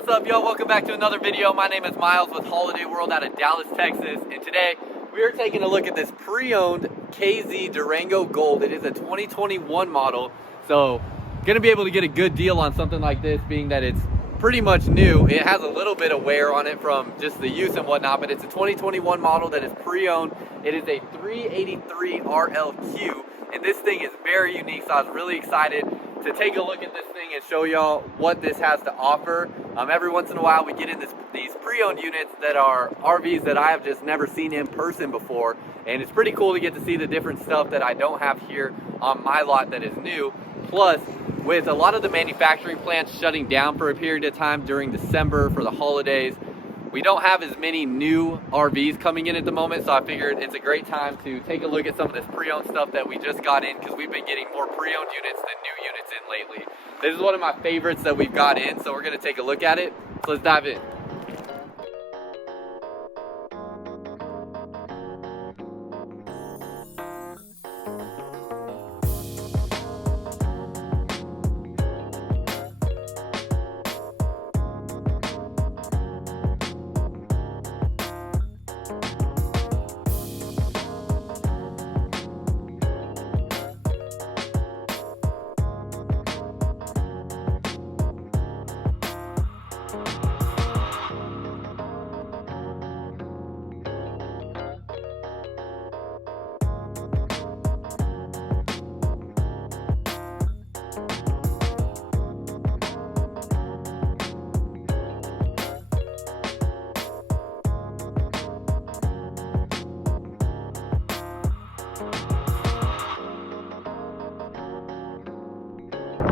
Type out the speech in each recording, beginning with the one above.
What's up, y'all? Welcome back to another video. My name is Miles with Holiday World out of Dallas, Texas, and today we are taking a look at this pre-owned KZ Durango Gold. It is a 2021 model, so gonna be able to get a good deal on something like this, being that it's pretty much new. It has a little bit of wear on it from just the use and whatnot, but it's a 2021 model that is pre-owned. It is a 383 RLQ, and this thing is very unique, so I was really excited to take a look at this thing and show y'all what this has to offer. Every once in a while we get in these pre-owned units that are RVs that I have just never seen in person before, and it's pretty cool to get to see the different stuff that I don't have here on my lot that is new. Plus, with a lot of the manufacturing plants shutting down for a period of time during December for the holidays, we don't have as many new RVs coming in at the moment, so I figured it's a great time to take a look at some of this pre-owned stuff that we just got in, because we've been getting more pre-owned units than new units in lately. This is one of my favorites that we've got in, so we're going to take a look at it. So let's dive in.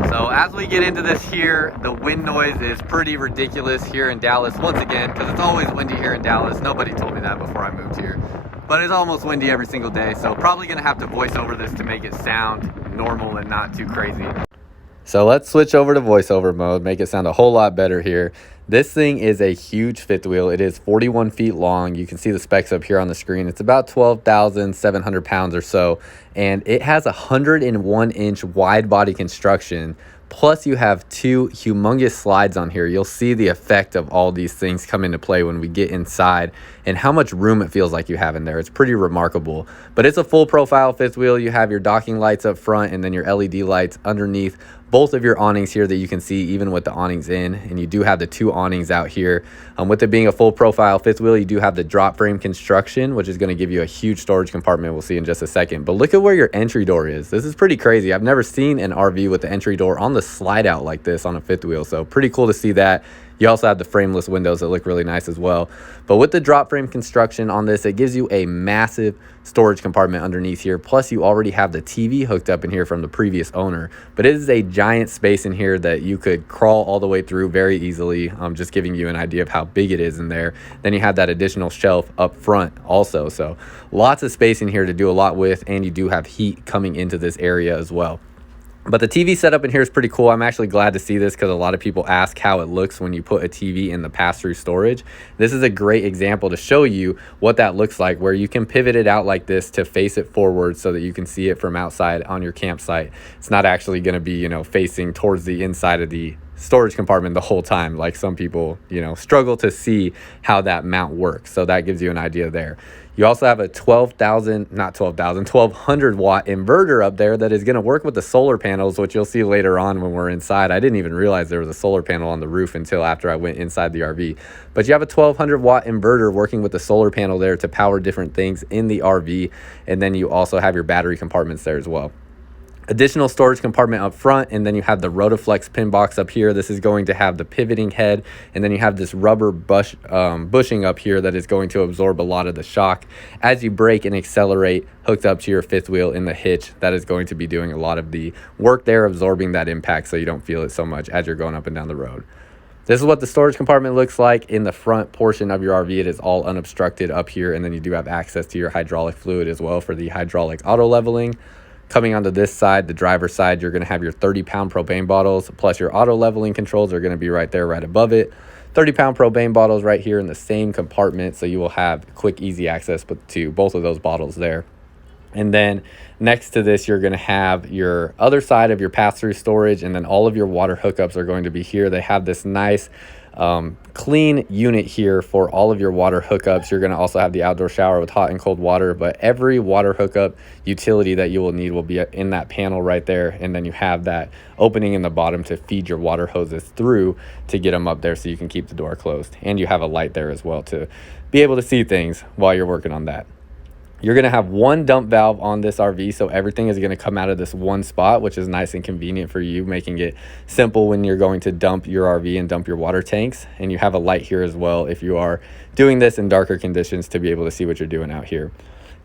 So as we get into this here, the wind noise is pretty ridiculous here in Dallas once again, because it's always windy here in Dallas. Nobody told me that before I moved here, but it's almost windy every single day, so probably gonna have to voice over this to make it sound normal and not too crazy. So let's switch over to voiceover mode, make it sound a whole lot better here. This thing is a huge fifth wheel. It is 41 feet long. You can see the specs up here on the screen. It's about 12,700 pounds or so, and it has a 101-inch wide body construction. Plus you have two humongous slides on here. You'll see the effect of all these things come into play when we get inside and how much room it feels like you have in there. It's pretty remarkable, but it's a full profile fifth wheel. You have your docking lights up front and then your LED lights underneath both of your awnings here that you can see even with the awnings in, and you do have the two awnings out here. With it being a full profile fifth wheel, you do have the drop frame construction, which is going to give you a huge storage compartment. We'll see in just a second, but look at where your entry door is. This is pretty crazy. I've never seen an RV with the entry door on the slide out like this on a fifth wheel, so pretty cool to see that. You also have the frameless windows that look really nice as well. But with the drop frame construction on this, it gives you a massive storage compartment underneath here. Plus you already have the TV hooked up in here from the previous owner. But it is a giant space in here that you could crawl all the way through very easily. Just giving you an idea of how big it is in there. Then you have that additional shelf up front also. So lots of space in here to do a lot with, and you do have heat coming into this area as well. But the TV setup in here is pretty cool. I'm actually glad to see this because a lot of people ask how it looks when you put a TV in the pass-through storage. This is a great example to show you what that looks like, where you can pivot it out like this to face it forward so that you can see it from outside on your campsite. It's not actually going to be, facing towards the inside of the storage compartment the whole time, like some people struggle to see how that mount works. So that gives you an idea there. You also have a 1200 watt inverter up there that is going to work with the solar panels, which you'll see later on when we're inside. I didn't even realize there was a solar panel on the roof until after I went inside the RV. But you have a 1200 watt inverter working with the solar panel there to power different things in the RV, and then you also have your battery compartments there as well. Additional storage compartment up front, and then you have the Rotaflex pin box up here. This is going to have the pivoting head, and then you have this rubber bushing up here that is going to absorb a lot of the shock as you brake and accelerate, hooked up to your fifth wheel in the hitch. That is going to be doing a lot of the work there, absorbing that impact so you don't feel it so much as you're going up and down the road. This is what the storage compartment looks like in the front portion of your RV. It is all unobstructed up here, and then you do have access to your hydraulic fluid as well for the hydraulic auto leveling. Coming onto this side, the driver's side, you're going to have your 30-pound propane bottles, plus your auto leveling controls are going to be right there, right above it. 30-pound propane bottles right here in the same compartment, so you will have quick, easy access to both of those bottles there. And then next to this, you're going to have your other side of your pass-through storage, and then all of your water hookups are going to be here. They have this nice clean unit here for all of your water hookups. You're going to also have the outdoor shower with hot and cold water, but every water hookup utility that you will need will be in that panel right there. And then you have that opening in the bottom to feed your water hoses through to get them up there so you can keep the door closed. And you have a light there as well to be able to see things while you're working on that. You're going to have one dump valve on this RV, so everything is going to come out of this one spot, which is nice and convenient for you, making it simple when you're going to dump your RV and dump your water tanks. And you have a light here as well if you are doing this in darker conditions to be able to see what you're doing out here.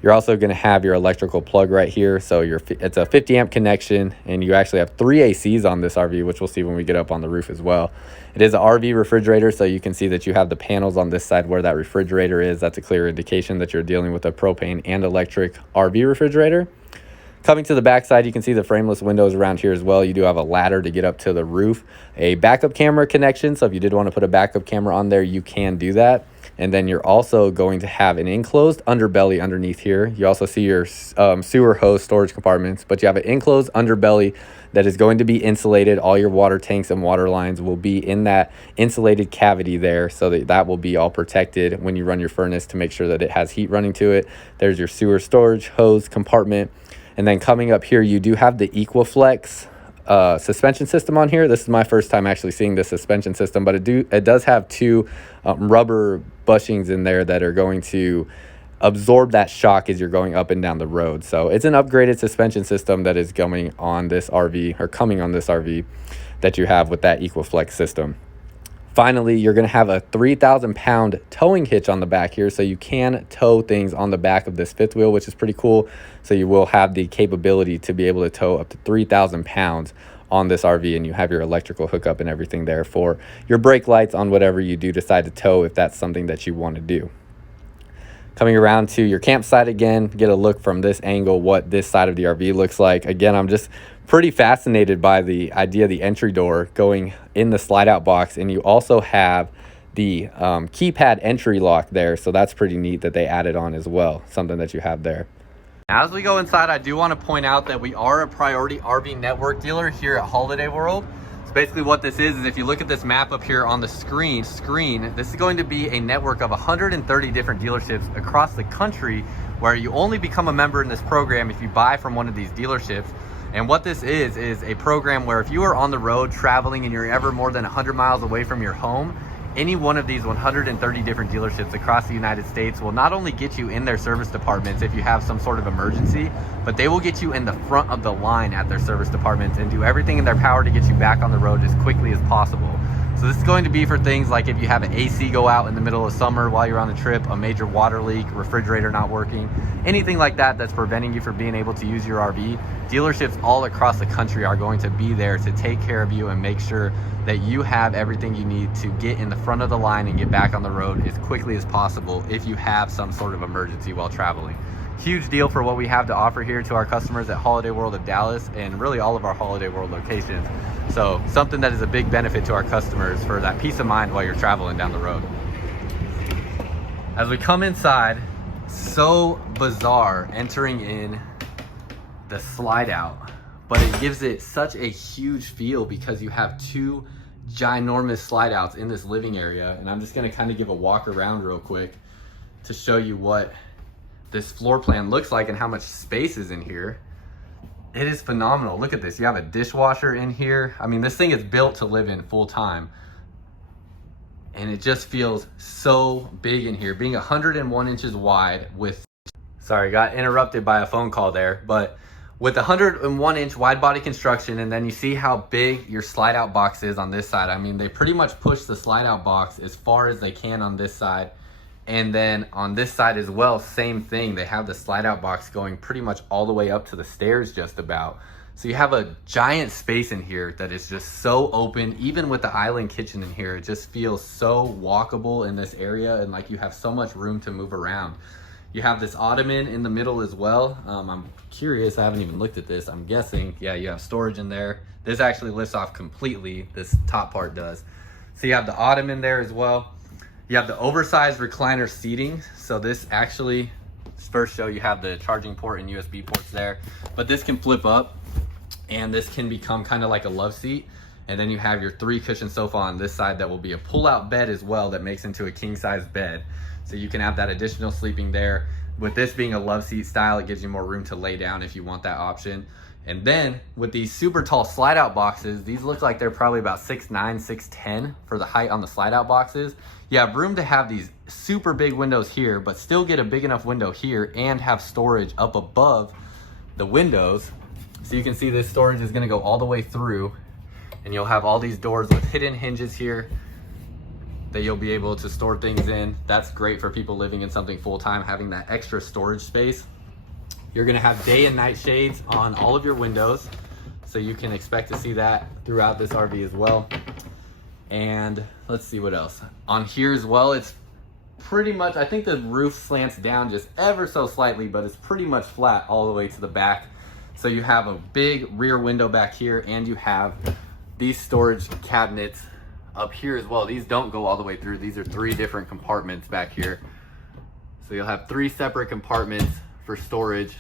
You're also going to have your electrical plug right here. So it's a 50 amp connection, and you actually have 3 ACs on this RV, which we'll see when we get up on the roof as well. It is an RV refrigerator, so you can see that you have the panels on this side where that refrigerator is. That's a clear indication that you're dealing with a propane and electric RV refrigerator. Coming to the back side, you can see the frameless windows around here as well. You do have a ladder to get up to the roof, a backup camera connection. So if you did want to put a backup camera on there, you can do that. And then you're also going to have an enclosed underbelly underneath here. You also see your sewer hose storage compartments, but you have an enclosed underbelly that is going to be insulated. All your water tanks and water lines will be in that insulated cavity there, so that will be all protected when you run your furnace to make sure that it has heat running to it. There's your sewer storage hose compartment. And then coming up here, you do have the Equiflex suspension system on here. This is my first time actually seeing this suspension system, but it does have 2 rubber bushings in there that are going to absorb that shock as you're going up and down the road. So it's an upgraded suspension system that is coming on this RV that you have with that Equiflex system. Finally, you're going to have a 3,000-pound towing hitch on the back here, so you can tow things on the back of this fifth wheel, which is pretty cool. So you will have the capability to be able to tow up to 3,000 pounds on this RV, and you have your electrical hookup and everything there for your brake lights on whatever you do decide to tow, if that's something that you want to do. Coming around to your campsite again, get a look from this angle what this side of the RV looks like. Again, I'm just pretty fascinated by the idea of the entry door going in the slide out box, and you also have the keypad entry lock there, so that's pretty neat that they added on as well, something that you have there. As we go inside, I do want to point out that we are a Priority RV Network dealer here at Holiday World. So basically what this is if you look at this map up here on the screen, this is going to be a network of 130 different dealerships across the country, where you only become a member in this program if you buy from one of these dealerships. And what this is a program where if you are on the road traveling and you're ever more than 100 miles away from your home, any one of these 130 different dealerships across the United States will not only get you in their service departments if you have some sort of emergency, but they will get you in the front of the line at their service departments and do everything in their power to get you back on the road as quickly as possible. So this is going to be for things like if you have an AC go out in the middle of summer while you're on the trip, a major water leak, refrigerator not working, anything like that that's preventing you from being able to use your RV. Dealerships all across the country are going to be there to take care of you and make sure that you have everything you need to get in the front of the line and get back on the road as quickly as possible if you have some sort of emergency while traveling. Huge deal for what we have to offer here to our customers at Holiday World of Dallas and really all of our Holiday World locations. So something that is a big benefit to our customers for that peace of mind while you're traveling down the road. As we come inside, so bizarre entering in the slide out, but it gives it such a huge feel because you have 2 ginormous slide outs in this living area. And I'm just going to kind of give a walk around real quick to show you what this floor plan looks like and how much space is in here. It is phenomenal. Look at this. You have a dishwasher in here. I mean, this thing is built to live in full time. And it just feels so big in here. Being 101 inches wide with, sorry, got interrupted by a phone call there, but with 101 inch wide body construction, and then you see how big your slide out box is on this side. I mean, they pretty much push the slide out box as far as they can on this side. And then on this side as well, same thing. They have the slide out box going pretty much all the way up to the stairs just about. So you have a giant space in here that is just so open. Even with the island kitchen in here, it just feels so walkable in this area, and like you have so much room to move around. You have this ottoman in the middle as well. I'm curious, I haven't even looked at this. I'm guessing, yeah, you have storage in there. This actually lifts off completely, this top part does. So you have the ottoman there as well. You have the oversized recliner seating. So this actually, first show you have the charging port and USB ports there, but this can flip up and this can become kind of like a love seat. And then you have your 3 cushion sofa on this side that will be a pull-out bed as well that makes into a king-size bed. So you can have that additional sleeping there. With this being a love seat style, it gives you more room to lay down if you want that option. And then with these super tall slide out boxes, these look like they're probably about 6'9", 6'10" for the height on the slide out boxes. You have room to have these super big windows here, but still get a big enough window here and have storage up above the windows. So you can see this storage is gonna go all the way through, and you'll have all these doors with hidden hinges here that you'll be able to store things in. That's great for people living in something full-time, having that extra storage space. You're gonna have day and night shades on all of your windows, so you can expect to see that throughout this RV as well. And let's see what else. On here as well, it's pretty much, I think the roof slants down just ever so slightly, but it's pretty much flat all the way to the back. So you have a big rear window back here, and you have these storage cabinets up here as well. These don't go all the way through. These are 3 different compartments back here. So you'll have 3 separate compartments for storage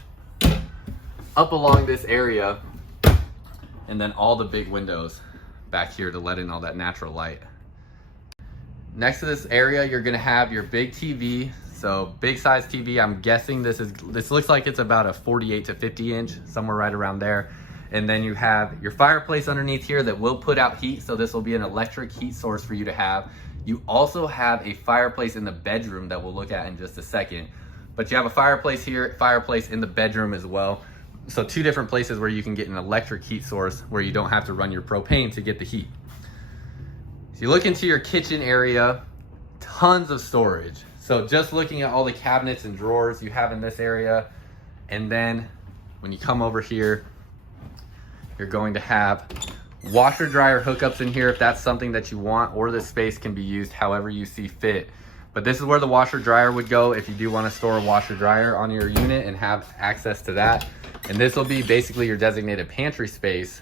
up along this area, and then all the big windows back here to let in all that natural light. Next to this area, you're gonna have your big TV. So big size TV, I'm guessing this looks like it's about a 48 to 50 inch, somewhere right around there. And then you have your fireplace underneath here that will put out heat. So this will be an electric heat source for you to have. You also have a fireplace in the bedroom that we'll look at in just a second. But you have a fireplace here, fireplace in the bedroom as well. So 2 different places where you can get an electric heat source where you don't have to run your propane to get the heat. So you look into your kitchen area, tons of storage. So just looking at all the cabinets and drawers you have in this area, and then when you come over here, you're going to have washer dryer hookups in here if that's something that you want, or the space can be used however you see fit. But this is where the washer dryer would go if you do want to store a washer dryer on your unit and have access to that. And this will be basically your designated pantry space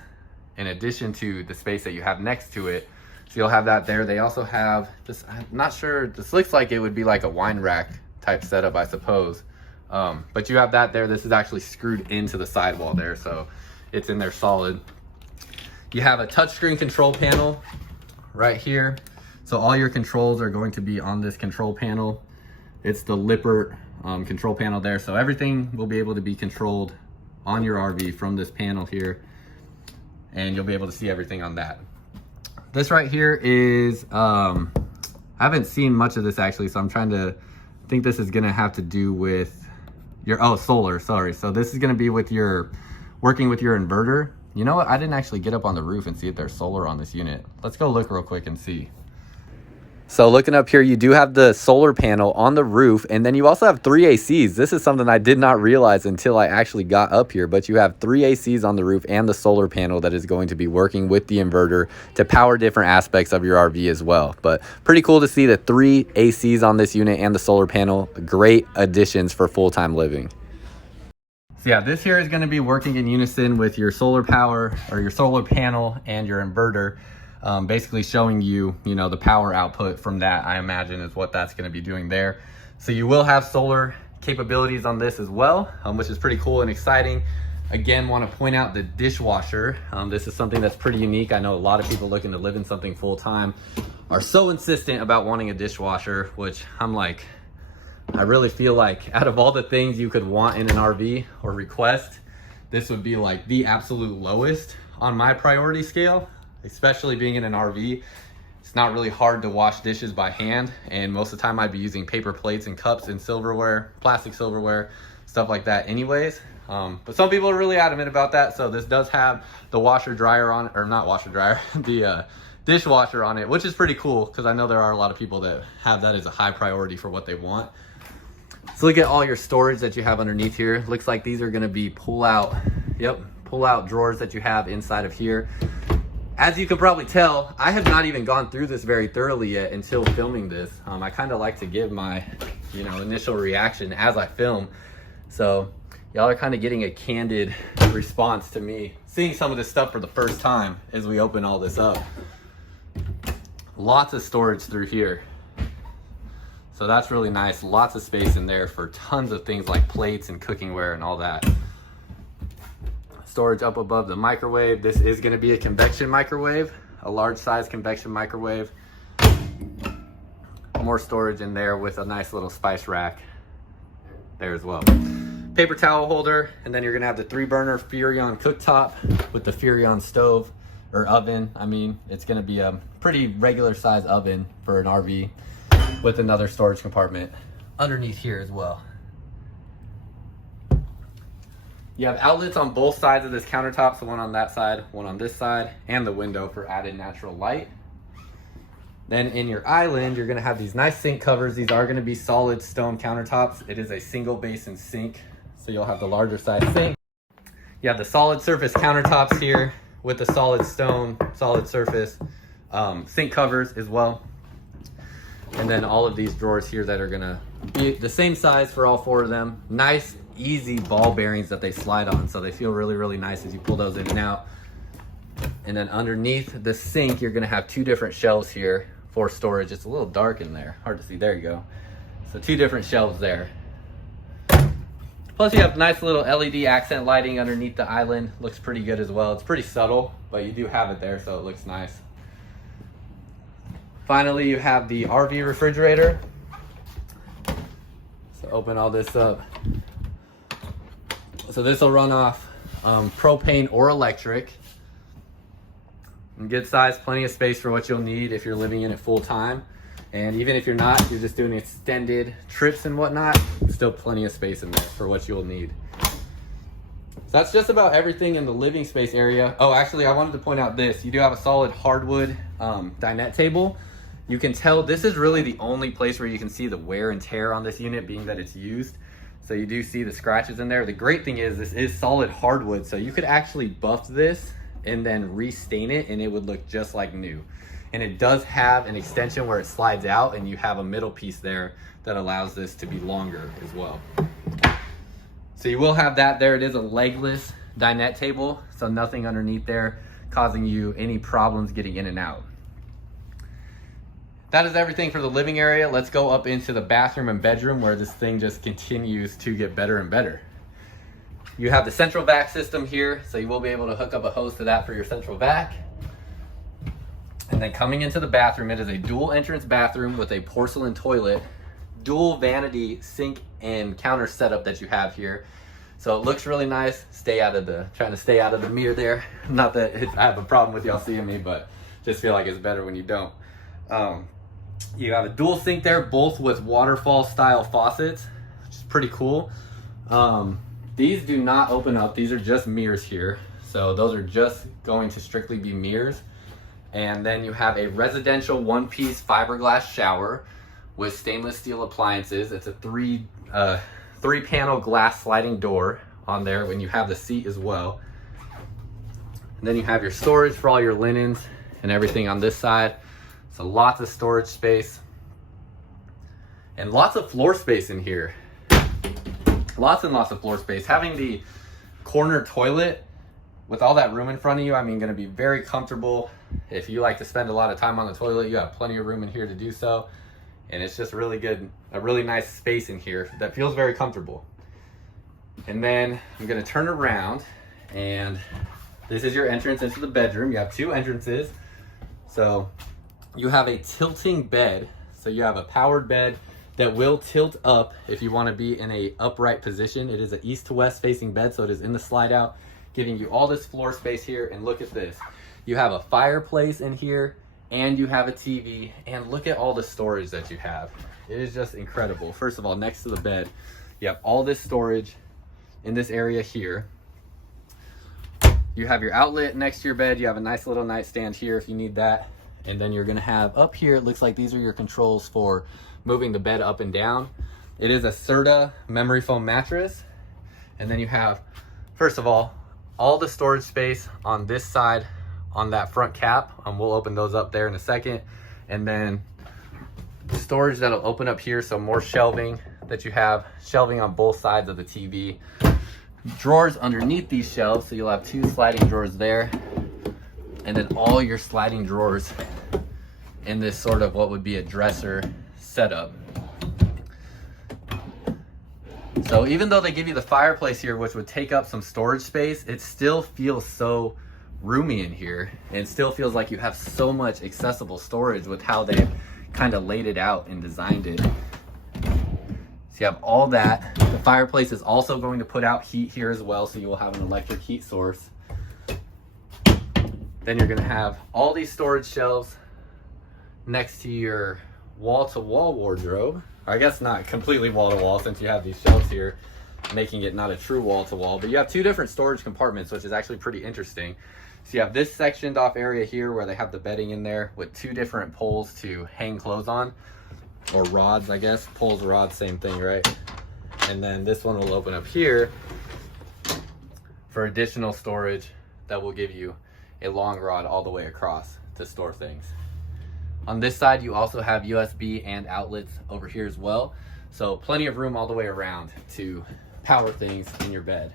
in addition to the space that you have next to it. So you'll have that there. They also have this, I'm not sure, this looks like it would be like a wine rack type setup, I suppose. But you have that there. This is actually screwed into the sidewall there, so it's in there solid. You have a touchscreen control panel right here. So all your controls are going to be on this control panel. It's the Lippert control panel there. So everything will be able to be controlled on your RV from this panel here, and you'll be able to see everything on that. This right here is, I haven't seen much of this actually, so I'm trying to think this is gonna have to do with your, oh, solar, sorry. So this is gonna be with your, working with your inverter. You know what, I didn't actually get up on the roof and see if there's solar on this unit. Let's go look real quick and see. So looking up here, you do have the solar panel on the roof, and then you also have 3 ACs. This is something I did not realize until I actually got up here, but you have 3 ACs on the roof and the solar panel that is going to be working with the inverter to power different aspects of your RV as well. But pretty cool to see the 3 ACs on this unit and the solar panel. Great additions for full-time living. So yeah, this here is going to be working in unison with your solar power or your solar panel and your inverter. Basically showing you, the power output from that, I imagine, is what that's going to be doing there. So you will have solar capabilities on this as well, which is pretty cool and exciting. Again, want to point out the dishwasher. This is something that's pretty unique. I know a lot of people looking to live in something full time are so insistent about wanting a dishwasher, which I'm like, I really feel like out of all the things you could want in an RV or request, this would be like the absolute lowest on my priority scale. Especially being in an RV, it's not really hard to wash dishes by hand, and most of the time I'd be using paper plates and cups and silverware, plastic silverware, stuff like that anyways. But some people are really adamant about that, so this does have the washer dryer on, or not washer dryer, the dishwasher on it, which is pretty cool because I know there are a lot of people that have that as a high priority for what they want. So look at all your storage that you have underneath here. Looks like these are going to be pull out drawers that you have inside of here. As you can probably tell, I have not even gone through this very thoroughly yet until filming this. I kind of like to give my, initial reaction as I film. So y'all are kind of getting a candid response to me seeing some of this stuff for the first time as we open all this up. Lots of storage through here. So that's really nice. Lots of space in there for tons of things like plates and cookingware and all that. Storage up above the microwave. This is going to be a convection microwave. a large size convection microwave. More storage in there with a nice little spice rack there as well. Paper towel holder, and then you're gonna have the 3-burner Furrion cooktop with the Furrion stove, or oven. I mean, it's gonna be a pretty regular size oven for an RV with another storage compartment underneath here as well. You have outlets on both sides of this countertop, so one on that side, one on this side, and the window for added natural light. Then in your island, you're gonna have these nice sink covers. These are gonna be solid stone countertops. It is a single basin sink, so you'll have the larger size sink. You have the solid surface countertops here with the solid stone, solid surface sink covers as well. And then all of these drawers here that are gonna be the same size for all 4 of them. Nice, easy ball bearings that they slide on, so they feel really, really nice as you pull those in and out. And then underneath the sink, you're gonna have 2 different shelves here for storage. It's a little dark in there, hard to see. There you go. So 2 different shelves there. Plus you have nice little LED accent lighting underneath the island. Looks pretty good as well. It's pretty subtle, but you do have it there, so it looks nice. Finally, you have the RV refrigerator. So open all this up. So this will run off propane or electric. And good size, plenty of space for what you'll need if you're living in it full time. And even if you're not, you're just doing extended trips and whatnot, still plenty of space in there for what you'll need. So that's just about everything in the living space area. Oh, actually, I wanted to point out this. You do have a solid hardwood dinette table. You can tell this is really the only place where you can see the wear and tear on this unit, being that it's used. So you do see the scratches in there. The great thing is this is solid hardwood, so you could actually buff this and then restain it and it would look just like new. And it does have an extension where it slides out and you have a middle piece there that allows this to be longer as well. So you will have that there. It is a legless dinette table, so nothing underneath there causing you any problems getting in and out. That is everything for the living area. Let's go up into the bathroom and bedroom where this thing just continues to get better and better. You have the central vac system here, so you will be able to hook up a hose to that for your central vac. And then coming into the bathroom, it is a dual entrance bathroom with a porcelain toilet, dual vanity sink and counter setup that you have here. So it looks really nice. Trying to stay out of the mirror there. Not that I have a problem with y'all seeing me, but just feel like it's better when you don't. You have a dual sink there, both with waterfall style faucets, which is pretty cool. These do not open up. These are just mirrors here. So those are just going to strictly be mirrors. And then you have a residential 1-piece fiberglass shower with stainless steel appliances. It's a three panel glass sliding door on there when you have the seat as well. And then you have your storage for all your linens and everything on this side. So lots of storage space and lots of floor space in here. Lots and lots of floor space. Having the corner toilet with all that room in front of you, I mean, going to be very comfortable. If you like to spend a lot of time on the toilet, you have plenty of room in here to do so. And it's just really good, a really nice space in here that feels very comfortable. And then I'm going to turn around, and this is your entrance into the bedroom. You have 2 entrances. So you have a tilting bed. So you have a powered bed that will tilt up if you want to be in a upright position. It is an east to west facing bed, so it is in the slide out, giving you all this floor space here. And look at this. You have a fireplace in here, and you have a TV, and look at all the storage that you have. It is just incredible. First of all, next to the bed, you have all this storage in this area here. You have your outlet next to your bed. You have a nice little nightstand here if you need that. And then you're gonna have up here, it looks like these are your controls for moving the bed up and down. It is a Serta memory foam mattress. And then you have, first of all the storage space on this side on that front cap. We'll open those up there in a second. And then storage that'll open up here, so more shelving that you have, shelving on both sides of the TV. Drawers underneath these shelves, so you'll have 2 sliding drawers there. And then all your sliding drawers in this sort of what would be a dresser setup. So even though they give you the fireplace here, which would take up some storage space, it still feels so roomy in here, and it still feels like you have so much accessible storage with how they've kind of laid it out and designed it. So you have all that. The fireplace is also going to put out heat here as well, so you will have an electric heat source. Then you're gonna have all these storage shelves next to your wall-to-wall wardrobe. Or I guess not completely wall-to-wall, since you have these shelves here, making it not a true wall-to-wall, but you have two different storage compartments, which is actually pretty interesting. So you have this sectioned off area here where they have the bedding in there with two different poles to hang clothes on, or rods, I guess. Poles, rods, same thing, right? And then this one will open up here for additional storage that will give you a long rod all the way across to store things. On this side, you also have USB and outlets over here as well. So plenty of room all the way around to power things in your bed.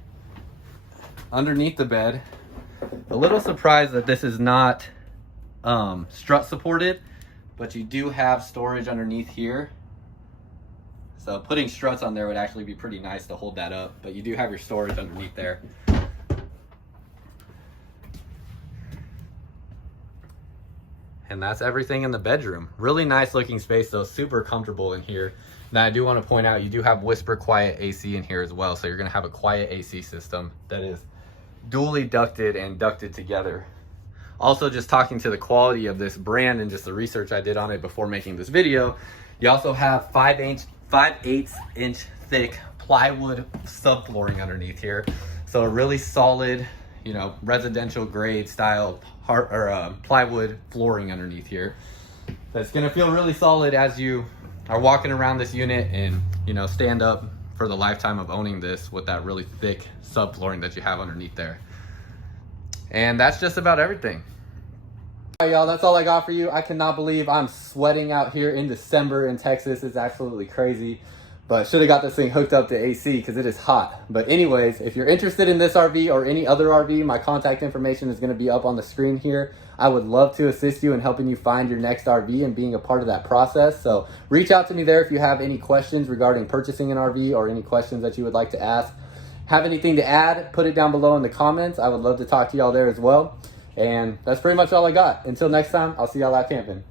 Underneath the bed, a little surprised that this is not strut supported, but you do have storage underneath here. So putting struts on there would actually be pretty nice to hold that up, but you do have your storage underneath there. And that's everything in the bedroom. Really nice looking space though, super comfortable in here. Now I do want to point out, you do have Whisper Quiet AC in here as well. So you're gonna have a quiet AC system that is dually ducted and ducted together. Also, just talking to the quality of this brand and just the research I did on it before making this video, you also have 5/8 inch thick plywood subflooring underneath here. So a really solid, you know, residential grade style plywood flooring underneath here. That's gonna feel really solid as you are walking around this unit and, you know, stand up for the lifetime of owning this with that really thick subflooring that you have underneath there. And that's just about everything. All right, y'all, that's all I got for you. I cannot believe I'm sweating out here in December in Texas. It's absolutely crazy. But should have got this thing hooked up to AC because it is hot. But anyways, if you're interested in this RV or any other RV, my contact information is going to be up on the screen here. I would love to assist you in helping you find your next RV and being a part of that process. So reach out to me there if you have any questions regarding purchasing an RV or any questions that you would like to ask. Have anything to add, put it down below in the comments. I would love to talk to y'all there as well. And that's pretty much all I got. Until next time, I'll see y'all out camping.